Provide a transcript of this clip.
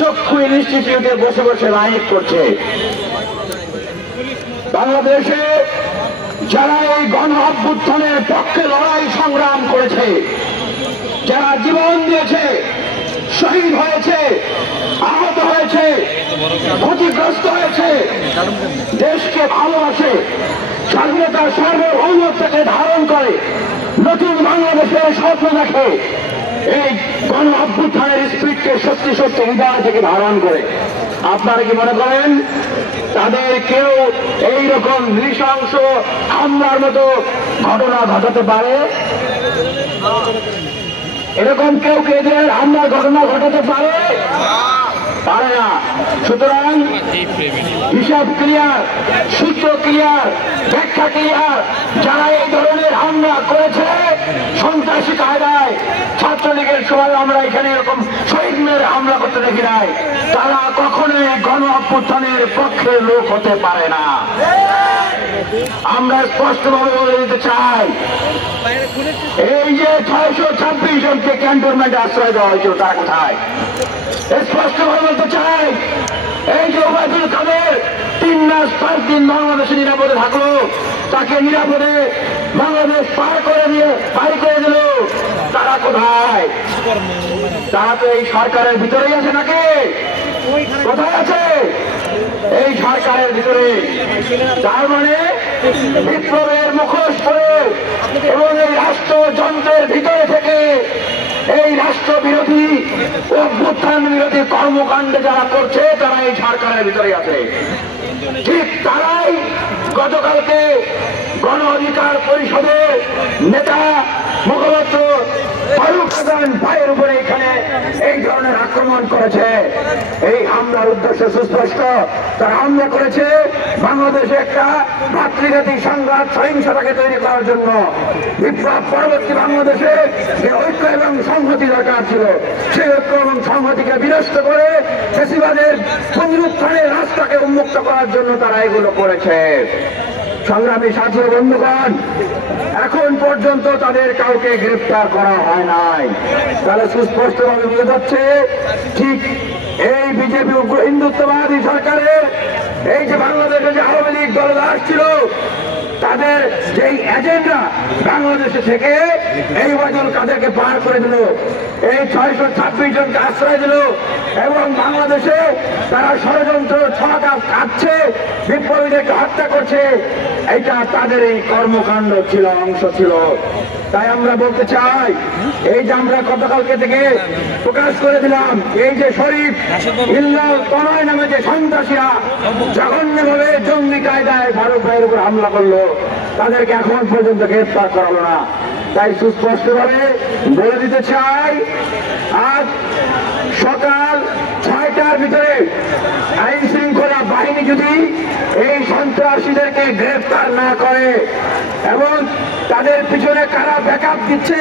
চক্ষু ইনস্টিটিউটে বসে বসে লাইভ করছে। বাংলাদেশে যারা এই গণ অভ্যুত্থানের পক্ষে লড়াই সংগ্রাম করেছে, যারা জীবন দিয়েছে, শহীদ হয়েছে, আহত হয়েছে, ক্ষতিগ্রস্ত হয়েছে, দেশকে ভালোবাসে, স্বাধীনতার সার্বভৌমত্বকে ধারণ করে, নতুন বাংলাদেশের স্বপ্ন দেখে, এই গণ অভ্যুত্থানের স্পিডকে সত্যি সত্যি হৃদয় থেকে ধারণ করে। আপনারা কি মনে করেন তাদের কেউ এইরকম নৃশংস হামলার মতো ঘটনা ঘটাতে পারে? এরকম কেউ এদের হামলার ঘটনা ঘটাতে পারে না। সুতরাং হিসাব ক্লিয়ার, সূত্র ক্লিয়ার, ব্যাখ্যা ক্লিয়ার। যারা এই ধরনের হামলা করেছে সন্ত্রাসী কায়দায়, ছাত্রলীগের সময় আমরা এখানে এরকম শহীদ মেরে হামলা করতে দেখি নাই, তারা কখনোই গণ অভ্যুত্থানের পক্ষের লোক হতে পারে না। আমরা স্পষ্টভাবে বলে দিতে চাই, এই যে 626 জনকে ক্যান্টনমেন্টে আশ্রয় দেওয়া হয়েছিল তারা কোথায়? স্পষ্টভাবে বলতে চাই, এই যে ওবায়দুল কাদের 3 মাস 5 দিন বাংলাদেশে নিরাপদে থাকলো, তাকে নিরাপদে বাংলাদেশ পার করে দিয়ে বাড়ি করে দিল, তারা কোথায়? তারা তো এই সরকারের ভিতরেই আছে নাকি? কোথায় আছে? এই সরকারের ভিতরে। তার মানে বিপ্লবের মুখোশ পরে এবং এই রাষ্ট্রযন্ত্রের ভিতরে থেকে এই রাষ্ট্র বিরোধী অভ্যুত্থান বিরোধী কর্মকাণ্ডে যারা করছে তারা এই সরকারের ভিতরে আছে। ঠিক তারাই গতকালকে গণ অধিকার পরিষদের নেতা মুখপাত্র ফারুক হাসান ভাইয়ের উপরে এখানে এই ধরনের আক্রমণ করেছে। এই হামলার উদ্দেশ্য সুস্পষ্ট। তারা হামলা করেছে বাংলাদেশে একটা ভাতৃঘাতী সংঘাত সহিংসতাকে তৈরি করার জন্য। বিপ্লব পরবর্তী বাংলাদেশে যে ঐক্য এবং সংহতি দরকার ছিল, সেই ঐক্য এবং সংহতিকে বিনষ্ট করে ফ্যাসিবাদের পুনরুত্থানের রাস্তাকে উন্মুক্ত করার জন্য তারা এগুলো করেছে। সংগ্রামী সাথী ও বন্ধুগণ, এখন পর্যন্ত তাদের কাউকে গ্রেফতার করা হয় নাই। তাহলে সুস্পষ্টভাবে বোঝা যাচ্ছে ঠিক এই বিজেপি উগ্র হিন্দুত্ববাদী সরকারের এই যে বাংলাদেশে যে আওয়ামী লীগ দল আসছিল, তাদের যেই এজেন্ডা বাংলাদেশে থেকে এই ওবায়দুল কাদেরকে পার করে দিল, এই 626 জনকে আশ্রয় দিল এবং বাংলাদেশে তারা ষড়যন্ত্র ছড়াটা কাটছে, বিপ্লবীদেরকে হত্যা করছে, এটা তাদের এই কর্মকাণ্ড ছিল, অংশ ছিল। তাই আমরা বলতে চাই, এই যে আমরা গতকালকে থেকে প্রকাশ করে দিলাম, এই যে শরীফ ইল্লাল তনয় নামে যে সন্ত্রাসীরা জঘন্যভাবে জঙ্গি কায়দায় ফারুক ভাইয়ের উপর হামলা করলো, তাদেরকে এখন পর্যন্ত গ্রেফতার করা হলো না। তাই সুস্পষ্টভাবে বলে দিতে চাই, আজ সকাল 6টার ভিতরে আইন শৃঙ্খলা বাহিনী যদি এই সন্ত্রাসীদেরকে গ্রেফতার না করে এবং তাদের পিছনে কারা ব্যাকআপ দিচ্ছে